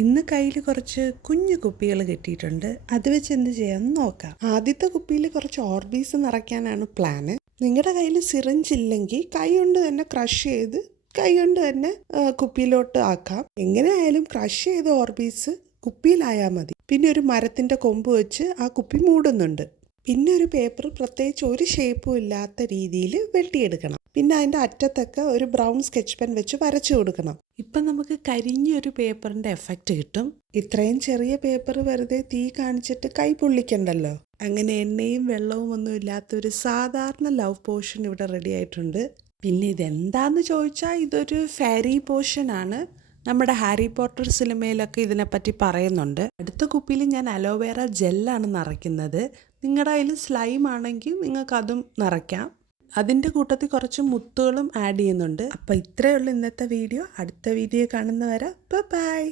ഇന്ന് കയ്യിൽ കുറച്ച് കുഞ്ഞു കുപ്പികൾ കിട്ടിയിട്ടുണ്ട്. അത് വെച്ച് എന്ത് ചെയ്യാമെന്ന് നോക്കാം. ആദ്യത്തെ കുപ്പിയിൽ കുറച്ച് ഓർബീസ് നിറയ്ക്കാനാണ് പ്ലാന്. നിങ്ങളുടെ കയ്യിൽ സിറിഞ്ച് ഇല്ലെങ്കിൽ കൈ കൊണ്ട് തന്നെ ക്രഷ് ചെയ്ത് കൈ കൊണ്ട് തന്നെ കുപ്പിയിലോട്ട് ആക്കാം. എങ്ങനെയായാലും ക്രഷ് ചെയ്ത ഓർബീസ് കുപ്പിയിലായാൽ മതി. പിന്നെ ഒരു മരത്തിൻ്റെ കൊമ്പ് വെച്ച് ആ കുപ്പി മൂടുന്നുണ്ട്. പിന്നെ ഒരു പേപ്പർ പ്രത്യേകിച്ച് ഒരു ഷേപ്പും ഇല്ലാത്ത രീതിയിൽ വെട്ടിയെടുക്കണം. പിന്നെ അതിൻ്റെ അറ്റത്തൊക്കെ ഒരു ബ്രൗൺ സ്കെച്ച് പെൻ വെച്ച് വരച്ചു കൊടുക്കണം. ഇപ്പം നമുക്ക് കരിഞ്ഞൊരു പേപ്പറിൻ്റെ എഫക്റ്റ് കിട്ടും. ഇത്രയും ചെറിയ പേപ്പർ വെറുതെ തീ കാണിച്ചിട്ട് കൈ പൊള്ളിക്കണ്ടല്ലോ. അങ്ങനെ എണ്ണയും വെള്ളവും ഒന്നും ഇല്ലാത്ത ഒരു സാധാരണ ലവ് പോഷൻ ഇവിടെ റെഡി ആയിട്ടുണ്ട്. പിന്നെ ഇതെന്താന്ന് ചോദിച്ചാൽ ഇതൊരു ഫെയറി പോഷനാണ്. നമ്മുടെ ഹാരി പോട്ടർ സിനിമയിലൊക്കെ ഇതിനെപ്പറ്റി പറയുന്നുണ്ട്. അടുത്ത കുപ്പിയിൽ ഞാൻ അലോവേറ ജെല്ലാണ് നിറയ്ക്കുന്നത്. നിങ്ങളുടെ കയ്യിൽ സ്ലൈം ആണെങ്കിൽ നിങ്ങൾക്ക് അതും നിറയ്ക്കാം. അതിൻ്റെ കൂട്ടത്തിൽ കുറച്ച് മുത്തുകളും ആഡ് ചെയ്യുന്നുണ്ട്. അപ്പോൾ ഇത്രയേ ഉള്ളൂ ഇന്നത്തെ വീഡിയോ. അടുത്ത വീഡിയോ കാണുന്നവരെ ബൈ.